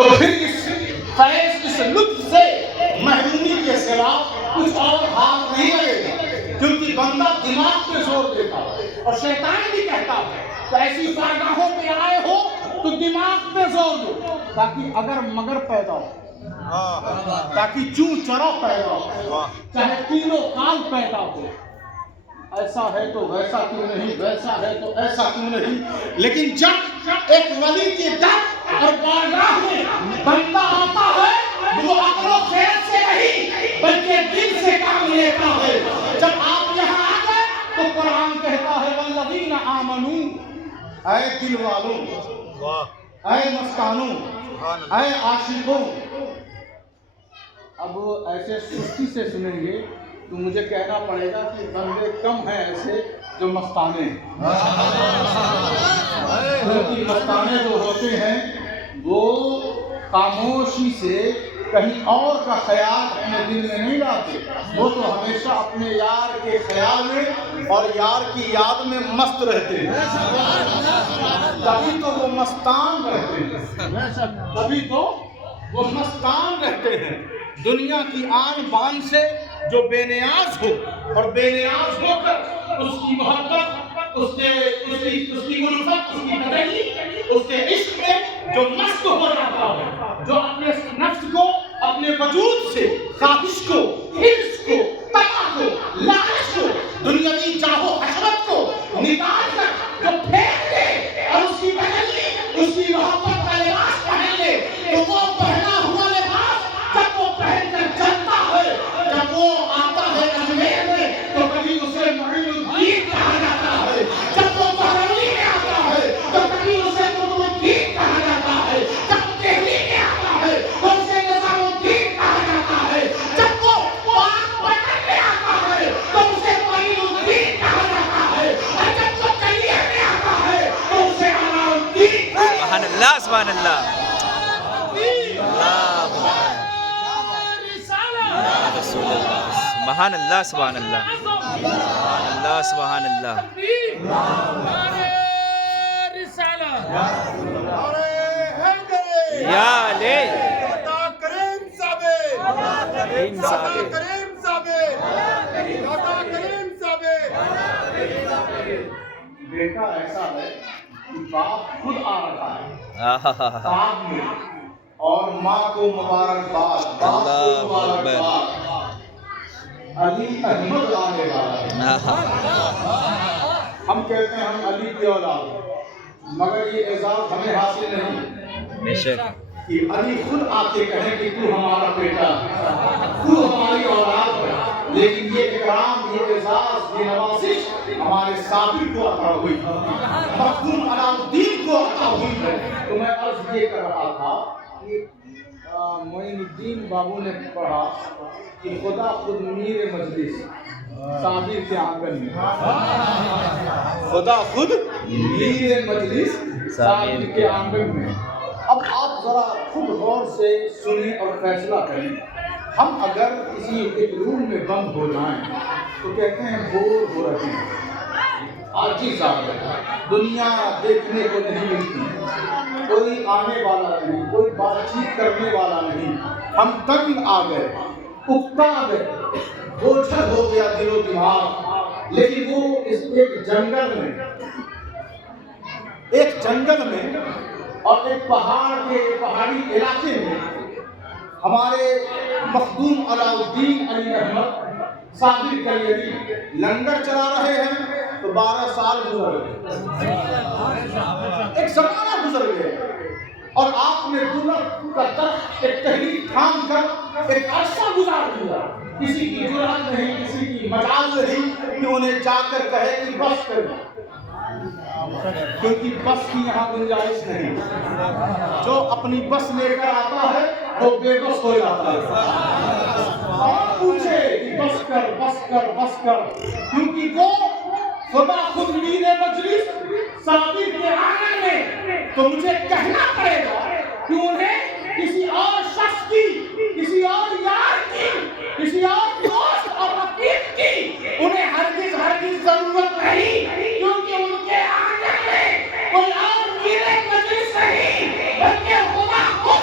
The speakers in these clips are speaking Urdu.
تو پھر اس فیض اس لطف سے محرومی کے سوا کچھ اور ہاتھ نہیں لگے گا، کیونکہ بندہ دماغ پہ زور دیتا ہے اور شیطان بھی کہتا ہے کہ ایسی بارگاہوں پہ آئے ہو تو دماغ پہ زور دو، تاکہ اگر مگر پیدا ہو، تاکہ چوں چرا پیدا ہو، چاہے تینوں کال پیدا ہو، ایسا ہے تو ویسا کیوں نہیں، ویسا ہے تو ایسا کیوں نہیں۔ لیکن جب ایک ولی کی در اور بارگاہ میں بندہ آتا ہے، وہ عقل و خیال سے نہیں بلکہ دل سے کام لیتا ہے۔ جب آپ یہاں آ گئے تو قرآن کہتا ہے والذین آمنوا، اے دل والوں، اے مستانوں، اے عاشقوں۔ اب ایسے سستی سے سنیں گے تو مجھے کہنا پڑے گا کہ بندے کم ہیں ایسے جو مستانے ہیں، کیونکہ مستانے جو ہوتے ہیں وہ خاموشی سے کہیں اور کا خیال اپنے دل میں نہیں لاتے، وہ تو ہمیشہ اپنے یار کے خیال میں اور یار کی یاد میں مست رہتے ہیں، تبھی تو وہ مستان رہتے ہیں، تبھی تو وہ مستان رہتے ہیں۔ دنیا کی آن بان سے جو بے نیاز ہو اور بے نیاز ہو کر اس کی محبت، اس کی الفت، اس کی تدلی، اس کے عشق میں جو مست ہو جاتا ہے، جو اپنے نفس کو، اپنے وجود سے خواہش کو، حرص کو، طمع کو، لالچ کو، دنیاوی چاہ و حسرت کو نکال کر جو پھینک دے اور اس کی تدلی، اس کی محبت کا لباس پہن لے، تو وہ پہنا ہوا لباس جب وہ پہن کر چلتا ہے، جب وہ آتا ہے اجمیر میں تو کبھی اسے معین الدین کہا جاتا ہے، جب وہ بہرولی میں آتا ہے تو کبھی اسے قطب الدین کہا جاتا ہے، جب دہلی میں آتا ہے تو اسے نظام الدین کہا جاتا ہے، جب وہ پاک پٹن میں آتا ہے تو اسے معین الدین کہا جاتا ہے، اور جب وہ کلیئر میں آتا ہے تو اسے علاء الدین۔ سبحان اللہ، سبحان اللہ، سبحان اللہ، سبحان اللہ، سبحان اللہ، سبحان اللہ۔ یا لے کریم صاحب، کریم صاحب، کریم صاحب، کریم صاحب۔ بیٹا ایسا ہے کہ باپ خود آ رہا ہے آہا، خواب میں، اور ماں کو مبارکباد، باپ کو مبارکباد، علی احمد آنے والا ہے۔ آہا، ہم کہتے ہیں ہم علی کی اولاد ہیں، مگر یہ اعزاز ہمیں حاصل نہیں بے شک، کہ علی خود آ کے کہیں کہ تو ہمارا بیٹا ہے، تو ہماری اولاد ہے، لیکن یہ اکرام، یہ اعزاز، یہ نوازش ہمارے صابر کو عطا ہوئی، مخدوم علاء الدین کو عطا ہوئی ہے۔ تو میں عرض یہ کر رہا تھا کہ معین الدین بابو نے پڑھا کہ خدا خود میر مجلس صابر کے آنگن میں، خدا خود میر مجلس صابر کے آنگن میں۔ اب آپ ذرا خود غور سے سنیں اور فیصلہ کریں۔ ہم اگر کسی ایک روم میں بند ہو جائیں تو کہتے ہیں بور ہو رہے ہیں، عاجز آ گئے، دنیا دیکھنے کو نہیں ملتی، کوئی آنے والا نہیں، کوئی بات چیت کرنے والا نہیں، ہم تنگ آ گئے، اکتا گئے، بوجھل ہو گیا دل و دماغ۔ لیکن وہ اس ایک جنگل میں اور ایک پہاڑی علاقے میں ہمارے مخدوم علاء الدین علی احمد صابر کلیری لنگر چلا رہے ہیں تو 12 سال گزر گئے، ایک زمانہ گزر گیا، اور آپ نے دنیا کا درخت ایک تحریک تھام کر ایک عرصہ گزار دیا، کسی کی جرأت نہیں، کسی کی مجال نہیں کہ انہیں جا کر کہے کہ بس کریں، کیونکہ بس کی یہاں گنجائش نہیں، جو اپنی بس لے کر آتا ہے وہ بے بس ہو جاتا ہے۔ اور پوچھے کہ بس کر، بس کر، بس کر، کیونکہ وہ خدا خود میر مجلس صابر کے آنگن میں، تو مجھے کہنا پڑے گا کہ انہیں کسی اور شخص کی، کسی اور یار کی، کسی اور دوست اور رفیق کی انہیں ہرگز ضرورت نہیں، کیونکہ ان کے آنگن میں کوئی اور میر مجلس نہیں بلکہ خدا خود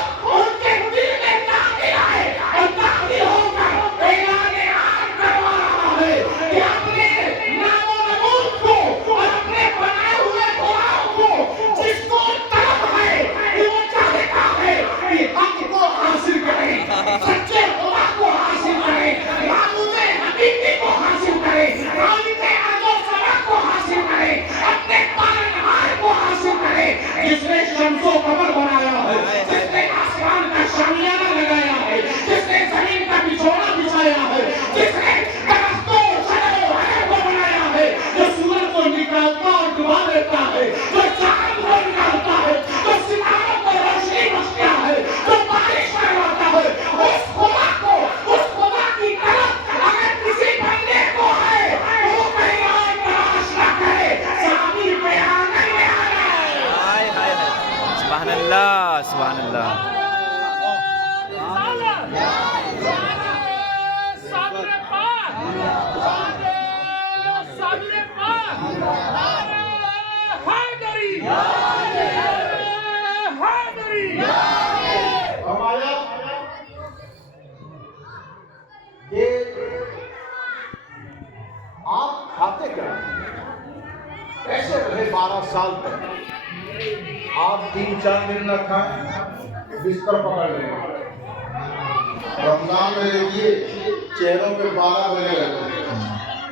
فرمایا کہ آپ کھاتے کیا کیسے رہے 12 سال تک؟ آپ 3-4 دن نہ کھائیں بستر پکڑ لیں. رمضان میں دیکھیے چہروں پہ 12 بجے رہتے ہیں.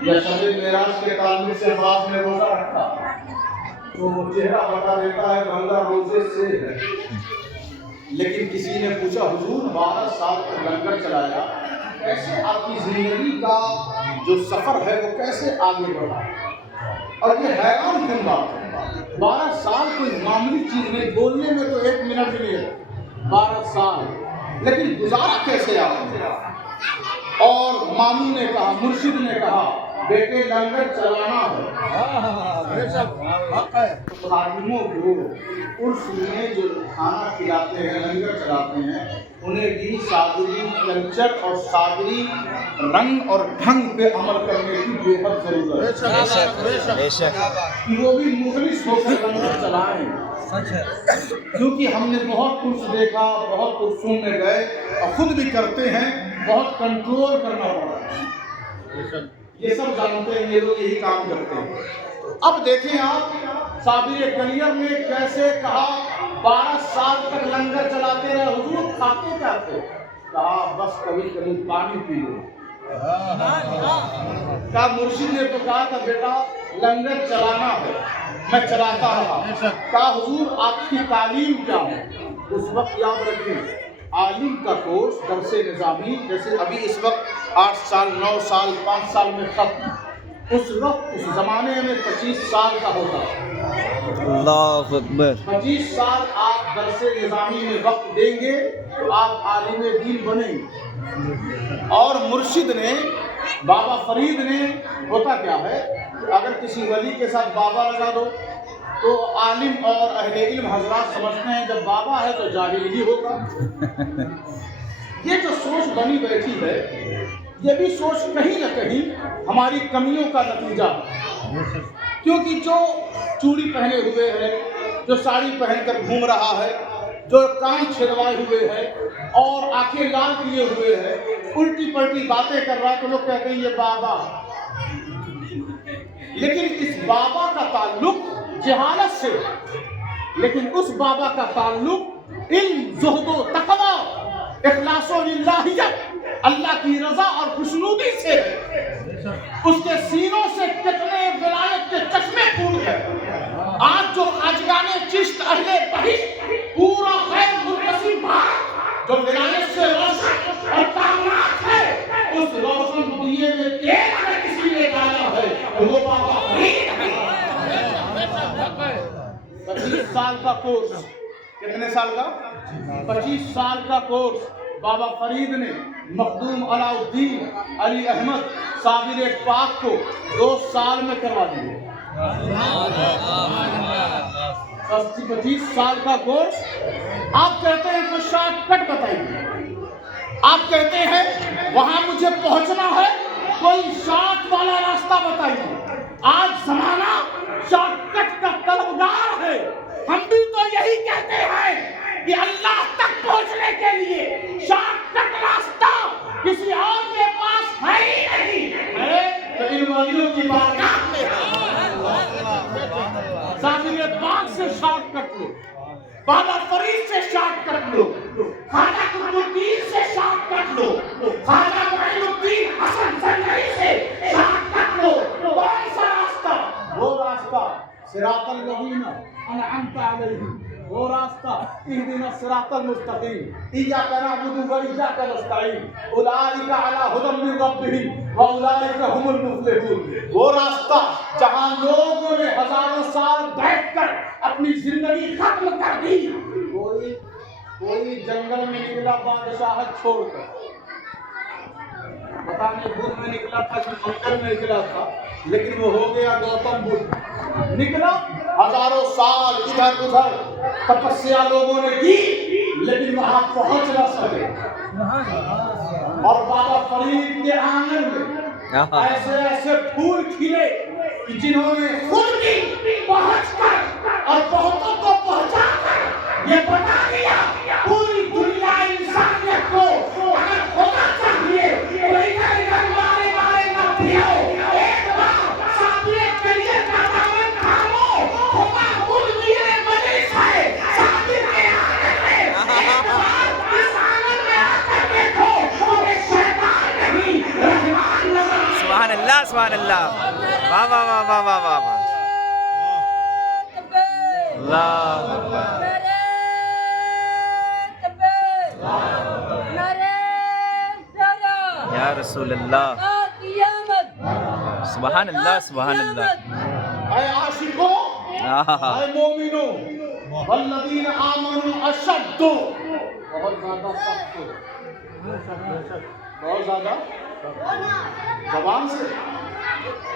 یا شب معراج کے تعلق سے بعد میں روزہ رکھا تو وہ چہرہ بتا دیتا ہے بندہ روزے سے ہے. لیکن کسی نے پوچھا حضور 12 سال تک لنگر چلایا, کیسے آپ کی زندگی کا جو سفر ہے وہ کیسے آگے بڑھا؟ اور یہ حیران کن بات ہے, 12 سال کوئی معمولی چیز نہیں, بولنے میں تو 1 منٹ بھی نہیں ہے 12 سال, لیکن گزارا کیسے آپ نے؟ اور ماموں نے کہا, مرشد نے کہا بیٹے لنگر چلانا ہے. خادموں کو عرف میں جو کھانا کھلاتے ہیں لنگر چلاتے ہیں انہیں بھی صادری کلچر اور صادری رنگ اور ڈھنگ پہ عمل کرنے کی بے حد ضرورت ہے. بے شک کہ وہ بھی مخلص ہو کر لنگر چلائیں, کیونکہ ہم نے بہت کچھ دیکھا, بہت کچھ سننے گئے اور خود بھی کرتے ہیں, بہت کنٹرول کرنا پڑا ہے. یہ سب جانتے ہیں, یہ لوگ یہی کام کرتے ہیں. اب دیکھیں آپ صابر کلیر نے کیسے کہا 12 سال تک لنگر چلاتے رہے, حضور کھاتے کیا تھے؟ کہا بس کبھی کبھی پانی پی لو. کہا مرشد نے تو کہا تھا بیٹا لنگر چلانا ہے, میں چلاتا رہا. کہا حضور آپ کی تعلیم کیا ہے؟ اس وقت یاد رکھیں عالم کا کورس درس نظامی جیسے ابھی اس وقت 8 سال 9 سال 5 سال میں ختم, اس وقت اس زمانے میں 25 سال کا ہوتا. اللہ اکبر. 25 سال آپ درس نظامی میں وقت دیں گے تو آپ عالم دین بنیں گے. اور مرشد نے بابا فرید نے, ہوتا کیا ہے اگر کسی ولی کے ساتھ بابا لگا دو تو عالم اور اہل علم حضرات سمجھتے ہیں جب بابا ہے تو جاہل ہی ہوگا. یہ جو سوچ بنی بیٹھی ہے یہ بھی سوچ کہیں نہ کہیں ہماری کمیوں کا نتیجہ ہے. کیونکہ جو چوڑی پہنے ہوئے ہے, جو ساڑی پہن کر گھوم رہا ہے, جو کان چھلوائے ہوئے ہے اور آنکھیں لال کیے ہوئے ہے, الٹی پلٹی باتیں کر رہا ہے تو لوگ کہتے ہیں یہ بابا. لیکن اس بابا کا تعلق جہالت سے, لیکن اس بابا کا تعلق علم, زہد و تقوی, اخلاص و للہیت, اللہ کی رضا اور خوشنودی سے. اس کے سینوں سے کتنے ولایت کے چشمے پھوٹ گئے. آج جو خواجگان چشت اہل بہشت پورا غیر منقسم بھار جو ولایت سے روشن اور کائنات ہے, اس روشن دیے میں تیل میں کسی نے ڈالا ہے وہ بابا فرید ہے. 25 سال کا کورس, کتنے سال کا؟ 25 سال کا کورس بابا فرید نے مخدوم علاء الدین علی احمد صابر پاک کو 2 سال میں کروا دیا. 25 سال کا کورس. آپ کہتے ہیں کوئی شارٹ کٹ بتائیے, آپ کہتے ہیں وہاں مجھے پہنچنا ہے, کوئی شارٹ والا راستہ بتائیے. آج زمانہ شارٹ کٹ کا طلبگار ہے. ہم بھی تو یہی کہتے ہیں کہ اللہ تک پہنچنے کے لیے شارٹ کٹ راستہ کسی اور کے پاس ہے ہی نہیں ہے تو ان ولیوں کی بارگاہ میں صابر پاک سے شارٹ کٹ لو, بابا فرید سے شارٹ کٹ لو, خواجہ قطب الدین سے شارٹ کٹ لو, خواجہ معین الدین حسن زنگری سے شارٹ کٹ لو. کون سا راستہ؟ وہ راستہ صراط الذین انعمت علیہم, وہ راستہ اہدنا الصراط المستقیم, ایاک نعبد و ایاک نستعین, اولئک علی ھدی من ربہم واولئک ھم المفلحون. وہ راستہ جہاں لوگوں نے ہزاروں سال بیٹھ کر اپنی زندگی ختم کر دی. کوئی جنگل میں نکلا بادشاہت چھوڑ کر, پتہ نہیں بدھ میں نکلا تھا کہ منگل میں نکلا تھا, لیکن وہ ہو گیا گوتم بدھ. نکلا ہزاروں سال ادھر ادھر تپسیا لوگوں نے کی, لیکن وہاں پہنچ نہ سکے. اور بابا فرید کے آنگن میں ایسے ایسے پھول کھلے کہ جنہوں نے خود بھی پہنچ کر اور بہتوں کو پہنچا کر یہ بتا دیا پوری دنیا انسانیت کو اگر خدا چاہیے تو ادھر مارے مارے نہ پھرو. ایک بار سامنے کے لیے دامن تھامو. خدا خود میرے مجلس ہے سامنے کے آنگن میں. ایک بار اس آنگن میں آ کر دیکھو اور ایک شیطان نہیں رحمان نظر. سبحان اللہ سبحان اللہ. واہ واہ واہ واہ واہ واہ واہ. اللہ یا رسول اللہ. سبحان اللہ سبحان اللہ. اے عاشقوں اے مومنوں والذین آمنوا اشد بہت زیادہ سخت بہت زیادہ زبان سے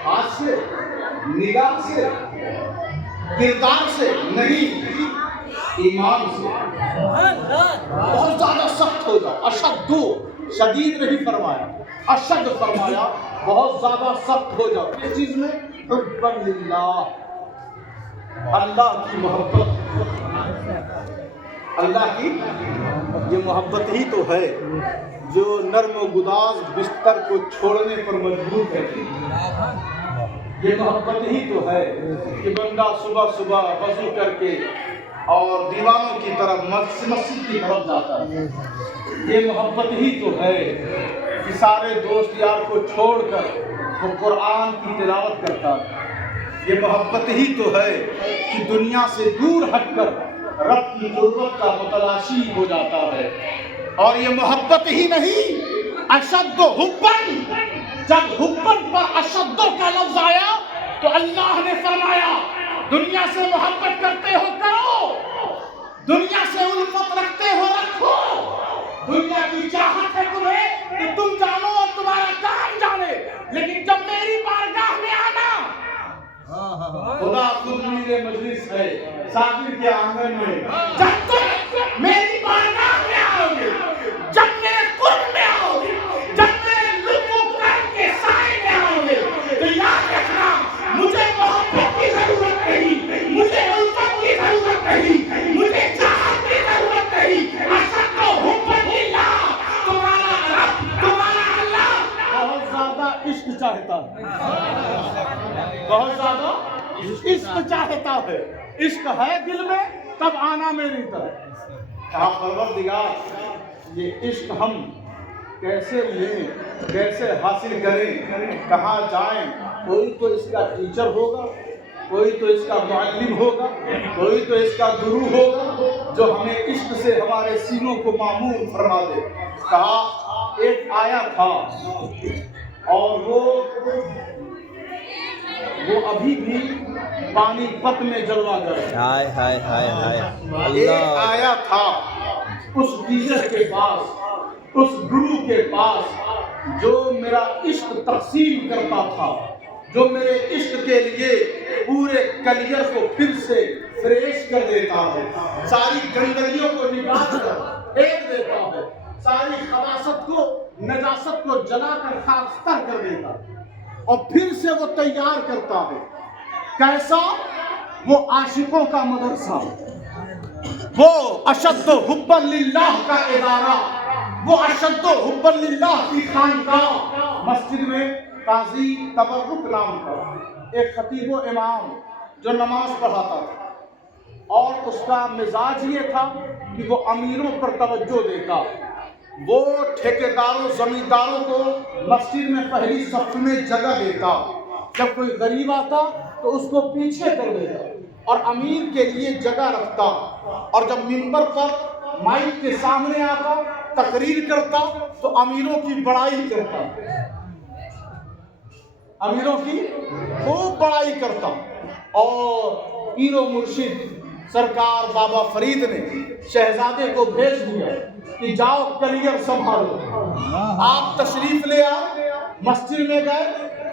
ہاتھ سے نگاہ سے کردار سے نہیں ایمان سے بہت زیادہ سخت ہو جاؤ. اشد شدید نہیں فرمایا اشد فرمایا بہت زیادہ سخت ہو جاؤ. کس چیز میں؟ حبا للہ اللہ کی محبت. اللہ کی یہ محبت ہی تو ہے جو نرم و گداز بستر کو چھوڑنے پر مجبور کرتی ہے. یہ محبت ہی تو ہے کہ بندہ صبح صبح وضو کر کے اور دیوانوں کی طرف مسجد کی طرف جاتا ہے. یہ محبت ہی تو ہے کہ سارے دوست یار کو چھوڑ کر وہ قرآن کی تلاوت کرتا ہے. یہ محبت ہی تو ہے کہ دنیا سے دور ہٹ کر رب کی قربت کا متلاشی ہو جاتا ہے. اور یہ محبت ہی نہیں اشد حبن. جب حبن پر اشد کا لفظ آیا تو اللہ نے فرمایا دنیا سے محبت کرتے ہو کرو, دنیا سے الفت رکھتے ہو رکھو. دنیا کی چاہت ہے تمہیں کہ تم جانو اور تمہارا کام جانے, لیکن جب میری بارگاہ میں آنا خدا خود میرے مجلس ہے صابر کے آنگن میں. جب تم میری بارگاہ میں آؤ گے, جب میرے قرب میں آؤ گے, جب میرے لطف و کرم کے سائے میں آؤ گے تو یاد رکھنا مجھے محبت کی ضرورت نہیں, مجھے الفت کی ضرورت نہیں, مجھے چاہت کی ضرورت نہیں. اشد حب للہ تمہارا رب تمہارا اللہ بہت زیادہ عشق چاہتا ہے, بہت زیادہ عشق چاہتا ہے. عشق ہے دل میں تب آنا میری طرف. کہا پروردگار یہ عشق ہم کیسے لیں, کیسے حاصل کریں, کہاں جائیں؟ کوئی تو اس کا ٹیچر ہوگا, کوئی تو اس کا معلم ہوگا, کوئی تو اس کا گرو ہوگا جو ہمیں عشق سے ہمارے سینوں کو معمور فرما دے. کہا ایک آیا تھا اور وہ ابھی بھی پانی پت میں جلوا کر ہائے ہائے ہائے ہائے. ایک آیا تھا اس ٹیچر کے پاس, اس گرو کے پاس جو میرا عشق تقسیم کرتا تھا, جو میرے عشق کے لیے پورے کلیئر کو پھر سے فریش کر دیتا ہے, ساری گندگیوں کو نکال کر پھینک دیتا ہے, ساری خباثت کو نجاست کو جلا کر خاکستر کر دیتا ہے اور پھر سے وہ تیار کرتا ہے. کیسا؟ وہ عاشقوں کا مدرسہ, وہ اشد حبا للہ کا ادارہ, وہ اشد حبا للہ کی خانقاہ. مسجد میں قاضی تبرک نام کا ایک خطیب و امام جو نماز پڑھاتا تھا, اور اس کا مزاج یہ تھا کہ وہ امیروں پر توجہ دیتا. وہ ٹھیکیداروں زمینداروں کو مسجد میں پہلی صف میں جگہ دیتا, جب کوئی غریب آتا تو اس کو پیچھے کر دیتا اور امیر کے لیے جگہ رکھتا, اور جب منبر پر مائک کے سامنے آتا تقریر کرتا تو امیروں کی بڑائی کرتا, امیروں کی خوب بڑائی کرتا. اور پیر و مرشد سرکار بابا فرید نے شہزادے کو بھیج دیا کہ جاؤ کلیئر سنبھالو. آپ تشریف لے آئے, مسجد میں گئے,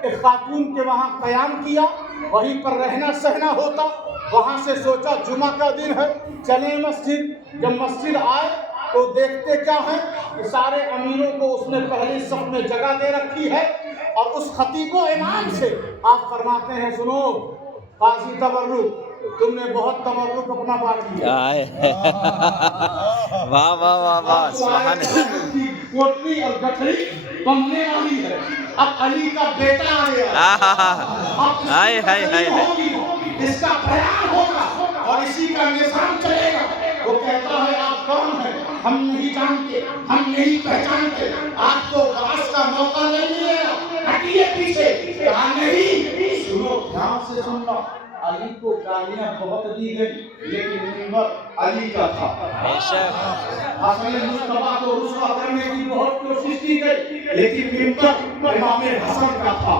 ایک خاتون کے وہاں قیام کیا, وہیں پر رہنا سہنا ہوتا. وہاں سے سوچا جمعہ کا دن ہے چلیں مسجد. جب مسجد آئے تو دیکھتے کیا ہیں کہ سارے امیروں کو اس نے پہلی صف میں جگہ دے رکھی ہے، اور اس خطیب و امام سے آپ فرماتے ہیں سنو قاضی تبرک، تم نے بہت تبرک اپنا بانٹ لیا، واہ واہ واہ واہ سبحان اللہ، کوٹری اور گٹھڑی بننے والی ہے، اب علی کا بیٹا آیا، اب ہائے ہائے ہائے ہائے، ہوگی، اس کا بیان ہوگا اور اسی کا نظام چلے گا۔ وہ کہتا ہے آپ کون ہیں؟ ہم نہیں جانتے، ہم نہیں پہچانتے، آپ کو بحث کا موقع نہیں ملے گا، ہٹیے پیچھے، کہا نہیں، سنو دھیان سے سننا، علی کو گالیاں بہت دی گئی لیکن منبر علی کا تھا، بے شک، حسن مصطفیٰ کو رسوا کرنے کی بہت کوشش کی گئی لیکن منبر امام حسن کا تھا،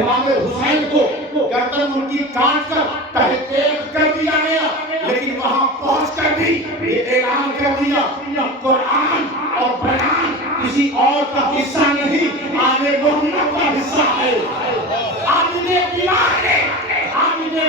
امام حسین کو گردن ان کی کاٹ کر تحقیق کر دیا گیا، لیکن وہاں پہنچ کر بھی یہ اعلان کر دیا کہ قرآن اور بیان کسی اور کا حصہ نہیں، آل محمد کا حصہ ہے۔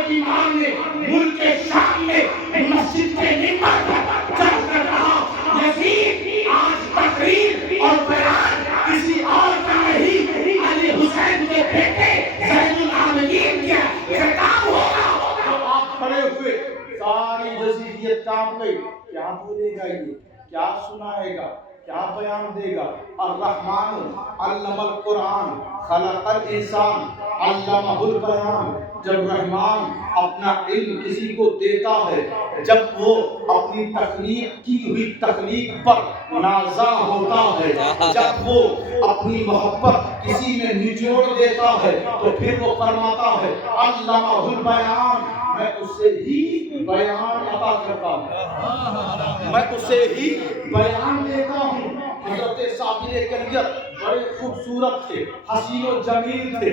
بیمار نے ملک کے شام میں مسجد کے منبر پر چڑھ کر کہا یزید آج تقریر اور بیان کسی اور کا نہیں، علی حسین کے بیٹے زین العابدین کا خطاب ہوگا۔ تو آپ کھڑے ہوئے، ساری جزیریت کام گئی، کیا بولے گا یہ، کیا سنائے گا، کیا بیان دے گا؟ الرحمن علم القرآن خلق الانسان علمہ البیان۔ جب رحمان اپنا علم کسی کو دیتا ہے، جب وہ اپنی تخلیق کی ہوئی تخلیق پر نازا ہوتا ہے، جب وہ اپنی محبت کسی میں نچوڑ دیتا ہے تو پھر وہ فرماتا ہے علمہ البیان، میں اسے ہی بیان عطا کرتا ہوں، میں اسے ہی بیان دیتا ہوں۔ حضرت صابر کلیت بڑے خوبصورت تھے، حسین و جمیل تھے،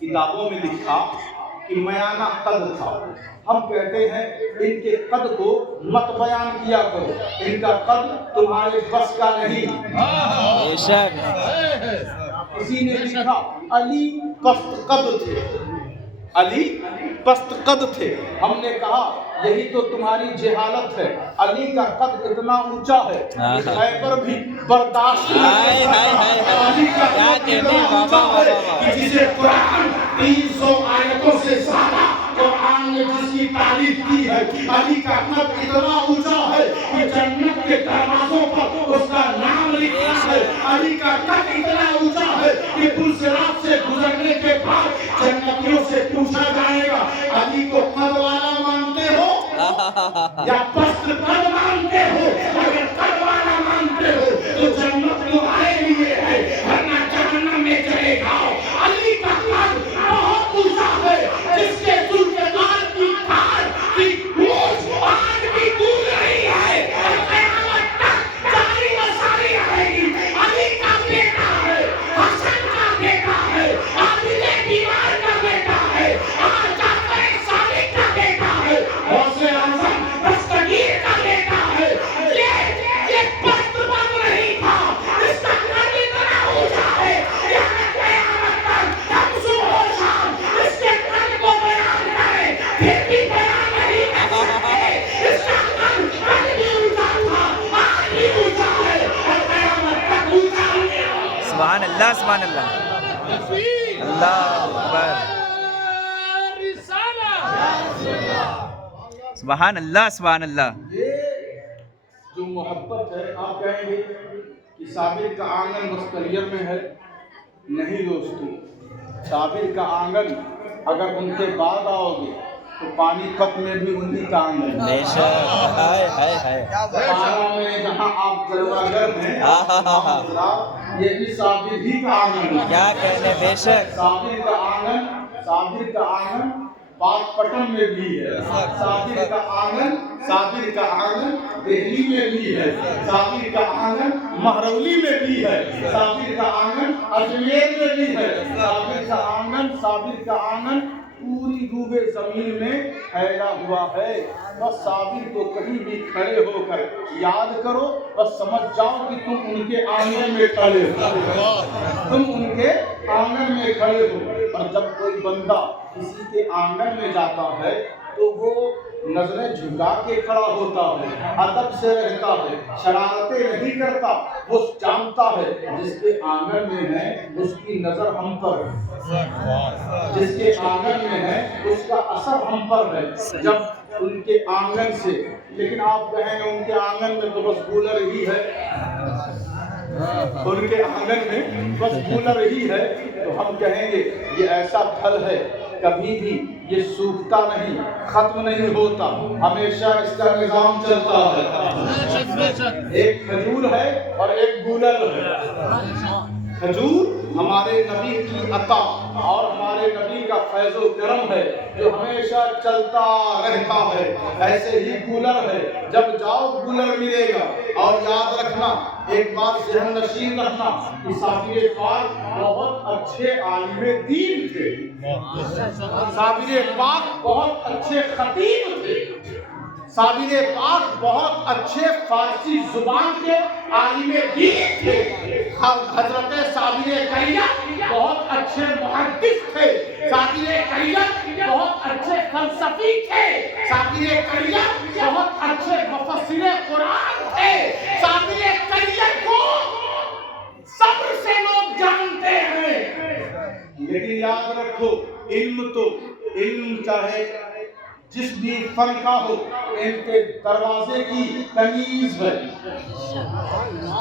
کتابوں میں لکھا کہ میانہ قد تھا، ہم کہتے ہیں ان کے قد کو مت بیان کیا کرو، ان کا قد تمہارے بس کا نہیں۔ بے شک، کسی نے لکھا علی پست قد تھے، علی پست قد تھے، ہم نے کہا یہی تو تمہاری جہالت ہے، علی کا قد اتنا اونچا ہے کہ خیبر بھی برداشت نہیں کر سکتا، علی کا قد اتنا اونچا ہے کہ جسے قرآن 300 آیتوں سے زیادہ قرآن نے جس کی تعریف کی ہے، علی کا قد اتنا اونچا ہے کہ جنت کے دروازوں پر اس کا نام لکھا ہے، علی کا قد اتنا اونچا ہے کہ پلسرات سے گزرنے کے بعد جنتیوں سے پوچھا جائے گا علی کو قد والا مانتے ہو یا پست قد مانتے ہو؟ اگر قد والا مانتے ہو تو جنت تمہارے لیے ہے ورنہ جہنم میں چلے جاؤ۔ علی کا قد بہت اونچا ہے، جس کے ذوالجلال کی کھال کی گونج آج بھی گونج رہی ہے اور قیامت تک جاری و ساری رہے گی۔ علی کا بیٹا ہے، حسن کا بیٹا ہے، عابد دیوار کا بیٹا ہے، اور جعفر صادق کا بیٹا ہے، غوث اعظم دستگیر کا بیٹا ہے۔ یہ پست بن نہیں تھا، اس کا قد اتنا اونچا ہے یہاں قیامت تک ہم صبح و شام اس کے قد کو بیان کریں پھر بھی بیان نہیں کر سکتے۔ اس کا قد بھی اونچا تھا، آج بھی اونچا ہے اور قیامت تک اونچا رہے گا۔ سبحان اللہ سبحان اللہ، اللہ اکبر، سبحان اللہ سبحان اللہ۔ یہ جو محبت ہے، آپ کہیں گے کہ صابر کا آنگن مستریر میں ہے، نہیں دوستو، صابر کا آنگن اگر ان کے بعد آؤ گے تو پانی پت میں بھی انہی کا آنگن ہے۔ بے شک، ہائے ہائے ہائے، پارا میں جہاں آپ جلوہ گر ہیں، یہ بھی صابر ہی کا آنگن ہے۔ کیا کہنے، بے شک، صابر کا آنگن پاک پٹن میں بھی ہے، صابر کا آنگن دہلی میں بھی ہے، صابر کا آنگن مہرولی میں بھی ہے، صابر کا آنگن اجمیر میں بھی ہے، صابر کا آنگن پوری روبے زمین میں پھیلا ہوا ہے۔ بس صابر کو کہیں بھی کھڑے ہو کر یاد کرو، بس سمجھ جاؤ کہ تم ان کے آنگن میں کھڑے ہو، اور جب کوئی بندہ کسی کے آنگن میں جاتا ہے تو وہ نظریں جھکا کے کھڑا ہوتا ہے، ادب سے رہتا ہے، شرارتیں نہیں کرتا، وہ جانتا ہے جس کے آنگن میں ہے اس کی نظر ہم پر ہے، جس کے آنگن میں ہے اس کا اثر ہم پر ہے۔ جب ان کے آنگن سے، لیکن آپ کہیں گے ان کے آنگن میں تو بس کولر ہی ہے، ان کے آنگن میں بس کولر ہی ہے، تو ہم کہیں گے یہ ایسا پھل ہے کبھی بھی یہ سوکھتا نہیں، ختم نہیں ہوتا، ہمیشہ اس کا نظام چلتا ہے۔ ایک کھجور ہے اور ایک گولر ہے۔ کھجور ہمارے نبی کی عطا اور ہمارے نبی کا فیض و کرم ہے جو ہمیشہ چلتا رہتا ہے، ایسے ہی گولر ہے، جب جاؤ گولر ملے گا۔ اور یاد رکھنا، ایک بات ذہن نشین رکھنا کہ صابر پاک بہت اچھے عالم دین تھے، صابر پاک بہت اچھے خطیب تھے، صابر پاک بہت اچھے فارسی زبان کے عالم دین تھے، حضرت صابر کریت بہت اچھے محدث تھے، صابر کریت بہت اچھے فلسفی تھے، صابر کریت بہت اچھے مفسر قرآن تھے، صابر کریت کو صبر سے لوگ جانتے ہیں۔ لیکن یاد رکھو، علم چاہے جس بھی فن کا ہو، ان کے دروازے کی تمیز ہے،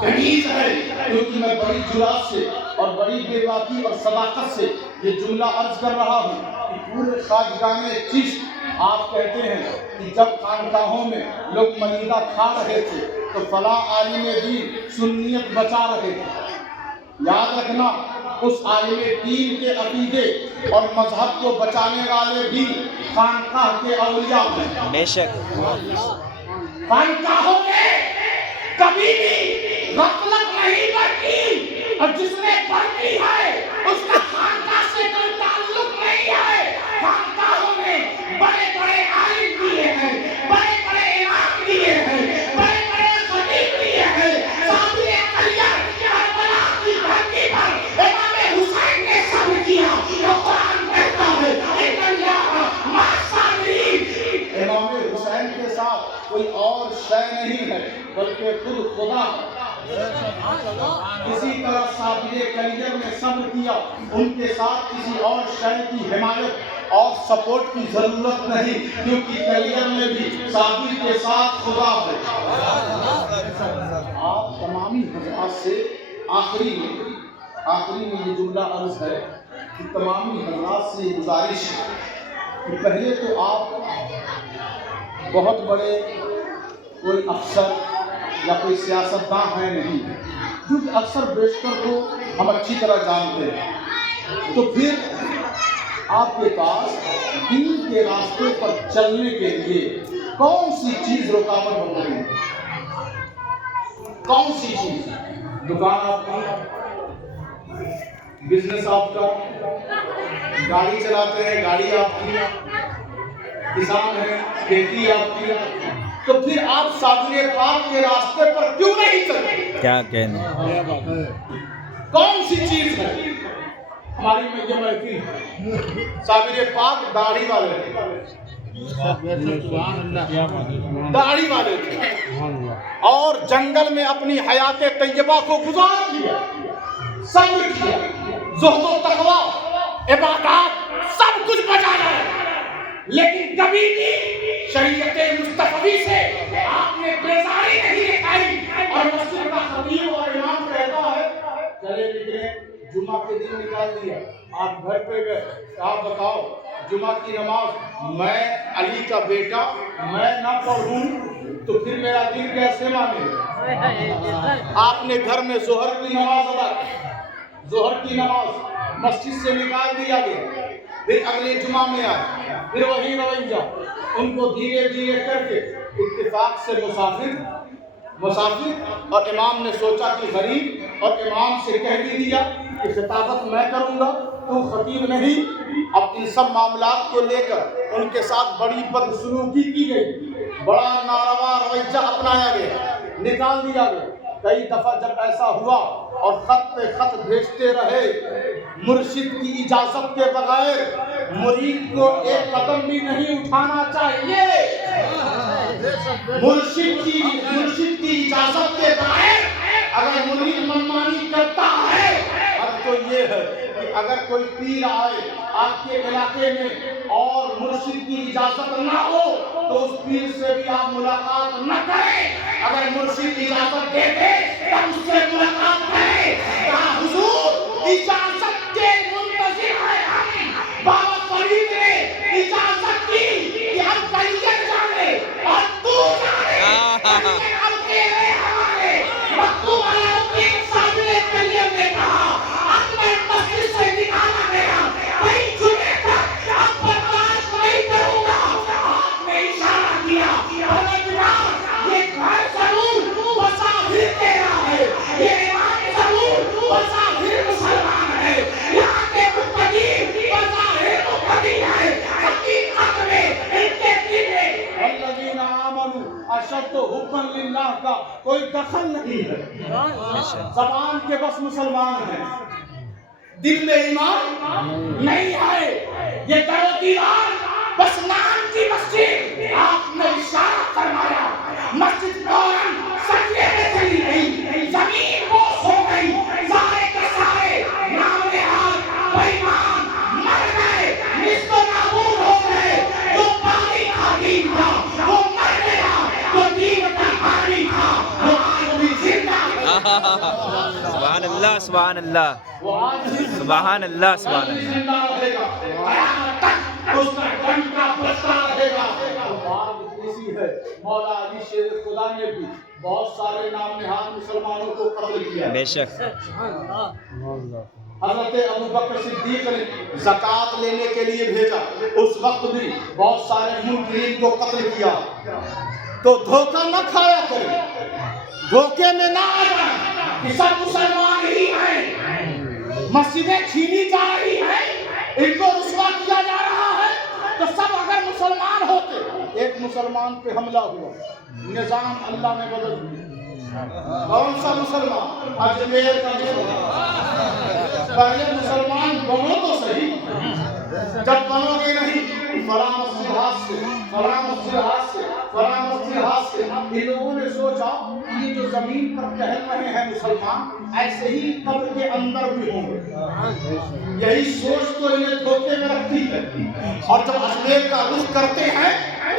تمیز ہے، کیونکہ میں بڑی جرات سے اور بڑی بے باکی اور صداقت سے یہ جملہ عرض کر رہا ہوں کہ پورے خواجگان چشت آپ کہتے ہیں کہ جب خانقاہوں میں لوگ ملیدہ کھا رہے تھے تو فلاں عالم دین سنیت بچا رہے تھے۔ یاد رکھنا، اس عالم دین کے عقیدے اور مذہب کو بچانے والے بھی خانقاہ کے اولیاء ہیں۔ بے شک خانقاہوں میں کبھی بھی غفلت نہیں برتی، اور جس نے برتی ہے اس کا خانقاہ سے کوئی تعلق نہیں ہے۔ خانقاہوں میں بڑے بڑے عالم دیے ہیں، بڑے بڑے امام دیے ہیں، بڑے بڑے خطیب دیے ہیں۔ صابر کریت کربلا کی دھرتی پر امام حسین نے صبر کیا، تو قرآن کہتا ہے ان اللہ مع الصابرین، امام حسین کے ساتھ کوئی اور شے نہیں ہے بلکہ خود خدا ہے۔ اسی طرح صابر کریت نے صبر کیا، ان کے ساتھ کسی اور شے کی حمایت اور سپورٹ کی ضرورت نہیں، کیونکہ کریت میں بھی صابر کے ساتھ خدا ہے۔ آپ تمامی حضرات سے آخری میں یہ جملہ عرض ہے کہ تمامی حضرات سے یہ گزارش ہے کہ پہلے تو آپ بہت بڑے کوئی افسر یا کوئی سیاستداں ہیں نہیں، کیونکہ اکثر بیشتر کو ہم اچھی طرح جانتے ہیں، تو پھر آپ کے پاس دین کے راستے پر چلنے کے لیے کون سی چیز رکاوٹ بن رہی ہے؟ کون سی چیز؟ دکان آپ کا، بزنس آپ کا، گاڑی چلاتے ہیں گاڑی آپ کی، کسان ہیں کھیتی آپ کی، تو پھر آپ صابر پاک کے راستے پر کیوں نہیں چلتے؟ کیا کہنے، کون سی چیز ہے؟ ہماری یہ محفل ہے، صابر پاک داڑھی والے تھے، داڑھی والے تھے، اور جنگل میں اپنی حیات طیبہ کو گزار دیا، صبر کیا، زہد و تقوی، عبادات سب کچھ بچا ہے، لیکن کبھی بھی شریعت مصطفی سے آپ نے بیزاری نہیں دکھائی۔ اور مسجد کا خطیب اور امام کہتا ہے چلے نکلے، جمعہ کے دن نکال دیا، آپ گھر پہ گئے، آپ بتاؤ جمعہ کی نماز میں علی کا بیٹا میں نہ پڑھوں تو پھر میرا دین کیسے مانے؟ آپ نے گھر میں ظہر کی نماز ادا کی، ظہر کی نماز مسجد سے نکال دیا گیا، پھر اگلے جمعہ میں آئے، پھر وہی رویہ، ان کو دھیرے دھیرے کر کے اتفاق سے مسافر، اور امام نے سوچا کہ غریب، اور امام سے کہہ بھی دیا کہ خطابت میں کروں گا تو خطیب نہیں۔ اب ان سب معاملات کو لے کر ان کے ساتھ بڑی بدسلوکی کی گئی، بڑا ناروا رویہ اپنایا گیا، نکال دیا گیا۔ کئی دفعہ جب ایسا ہوا اور خط پہ خط بھیجتے رہے، مرشد کی اجازت کے بغیر مرید کو ایک قدم بھی نہیں اٹھانا چاہیے، مرشد کی اجازت کے بغیر اگر مرید منمانی کرتا ہے، اب تو یہ ہے کہ اگر کوئی پیر آئے آپ کے علاقے میں اور مرشد کی اجازت نہ ہو تو اس پیر سے بھی آپ ملاقات نہ کریں۔ اگر مرشد اجازت دے دے تب اس سے ملاقات کریں۔ کہا حضور اجازت کے منتظر ہیں ہم۔ بابا فرید نے اجازت کی کہ ہم طریقت جانے اور تو جانے ہم تیرے ہمارے مکتوب علاؤدین صابر کلیم نے کہا اب میں مسجد سے نکالا گیا کہیں جمعے تک اب برداشت نہیں کروں گا۔ آپ نے اشارہ کیا یہ گھر ضرور بظاہر تیرا ہے، یہ امام ضرور بظاہر مسلمان ہے، یہاں کے مقتدی بظاہر مقتدی ہے، حقیقت میں ان کے دل میں والذین آمنوا اشد حبا للہ کا کوئی دخل نہیں ہے۔ زبان کے بس مسلمان ہیں، دل میں ایمان نہیں ہے۔ یہ در و دیوار بس نام کی مسجد، آپ نے اشارہ فرمایا مسجد فوراً سجدے میں چلی گئی، زمین بوس ہو گئی، سارے کے سارے نام نہاد بے ایمان مر گئے، نست و نابود ہو گئے۔ جو پانی کا دین تھا وہ مر گیا، جو دین کا پانی تھا وہ آج بھی زندہ ہے۔ سبحان اللہ سبحان اللہ وہ آج بھی سبحان اللہ سبحان اللہ۔ زندہ رہے گا، قیامت تک اس کا ڈنکا بجتا رہے گا۔ تو بات اسی ہے، مولا علی شیر خدا نے بھی بہت سارے نام نہاد مسلمانوں کو قتل کیا۔ بے شک حضرت ابوبکر صدیق نے زکوٰۃ لینے کے لیے بھیجا، اس وقت بھی بہت سارے منکرین کو قتل کیا۔ تو دھوکہ نہ کھایا کرے، دھوکے میں نہ آ جائیں کہ سب مسلمان ہی ہیں، مسجدیں چھینی جا رہی ہیں، ان کو رسوا کیا جا رہا ہے۔ تو سب اگر مسلمان ہوتے، ایک مسلمان پہ حملہ ہوا، نظام اللہ نے بدل دیا۔ کون سا مسلمان؟ اجمیر کا مسلمان۔ پہلے مسلمان بنو تو صحیح، جب بنو گے نہیں فلاں مسجد ہاتھ سے، فلاں مسجد ہاتھ سے، فلاں مسجد ہاتھ سے، ان لوگوں نے سوچا یہ جو زمین پر ٹہل رہے ہیں مسلمان ایسے ہی قبر کے اندر بھی ہوں گے۔ یہی سوچ تو انہیں دھوکے میں رکھتی ہے۔ اور جب اجمیر کا رخ کرتے ہیں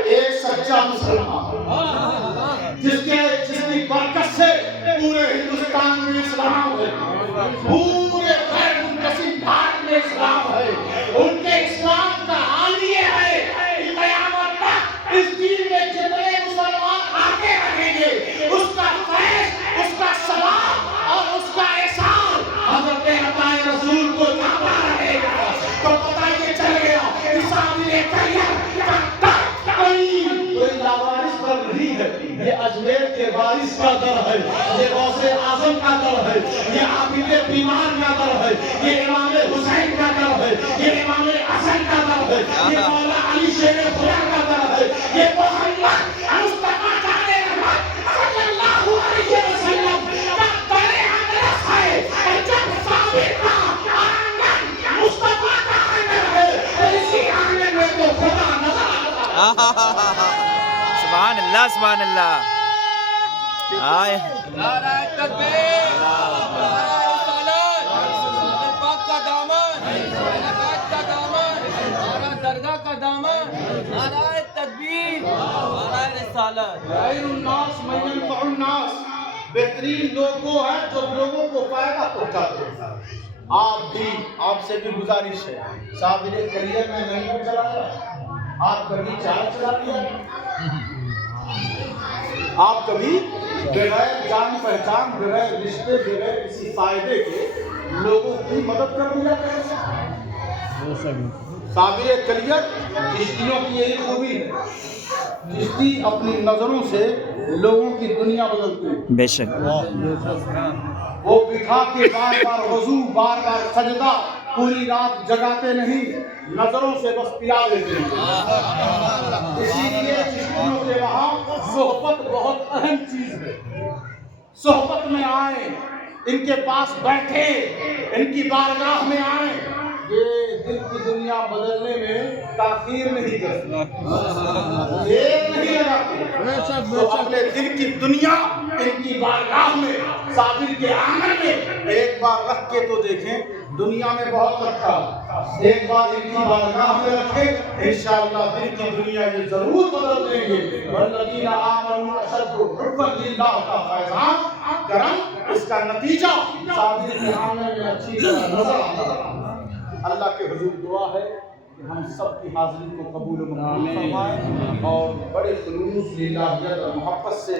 ایک سچا مسلمان جس کی برکت سے پورے ہندوستان میں اسلام ہے، پورے غیر منقسم بھارت میں اسلام ہے، ان کے اسلام کا حال یہ ہے کہ قیامت تک اس دین میں جتنے مسلمان آگے رہیں گے اس کا فیض، اس کا ثواب اور اس کا احسان حضرت عطائے رسول کو جاتا رہے گا۔ تو پتہ یہ چل گیا کہ سامنے کوئی لاوارث در نہیں ہے، یہ اجمیر کے وارث کا در ہے، یہ غوث اعظم کا در ہے، یہ عابد بیمار کا در ہے، یہ امام حسین کا در ہے، یہ امام حسن کا در ہے، یہ مولا علی شیر خدا کا در ہے، یہ محمد مصطفیٰ جانے رحمت صلی اللہ علیہ وسلم کا در اقدس ہے۔ اور جب ثابت کا آنگن مصطفیٰ کا آنگن ہے تو اسی آنگن میں تو خدا نظر آتا ہے۔ سبحان اللہ سبحان اللہ۔ آئے نعرہ تکبیر، نعرہ رسالت، حضرت پاک کا دامن، نعرہ کا دامن، نعرہ درگاہ کا دامن، نعرہ تکبیر، نعرہ رسالت۔ خیر الناس من ينفع الناس، بہترین لوگ وہ ہیں جو لوگوں کو فائدہ پہنچاتے ہیں۔ آپ سے بھی گزارش ہے، صابر کلیئر میں نہیں چلایا، آپ کبھی چار چلا لیا، آپ کبھی بغیر جان پہچان، بغیر رشتے، بغیر کسی فائدے کے لوگوں کی مدد کر دیا کریں۔ صابر کلیئر چشتیوں کی یہی خوبی ہے، چشتی اپنی نظروں سے لوگوں کی دنیا بدلتے ہیں۔ بے شک وہ بٹھا کے بار بار وضو، بار بار سجدہ، پوری رات جگاتے نہیں، نظروں سے بس پلا دیتے ہیں۔ اسی لیے چشتیوں کے وہاں صحبت بہت اہم چیز ہے۔ صحبت میں آئیں، ان کے پاس بیٹھے، ان کی بارگاہ میں آئیں، کہ دل کی دنیا بدلنے میں تاخیر نہیں کرتے، دیر نہیں لگاتے، تو اپنے دل کی دنیا ان کی بارگاہ میں، صابر کے آنگن میں ایک بار رکھ کے تو دیکھیں۔ دنیا میں بہت رکھا، ایک بار ان کی بارگاہ میں رکھیں، انشاءاللہ دل کی دنیا یہ ضرور بدل دیں گے۔ والذین آمنوا اشد حبا للہ کا فیضان کرم، اس کا نتیجہ صابر کے آنگن میں اچھی طرح نظر آتا ہے۔ اللہ کے حضور دعا ہے کہ ہم سب کی حاضری کو قبول و منظور فرمائے اور بڑے خلوص للہیت اور محبت سے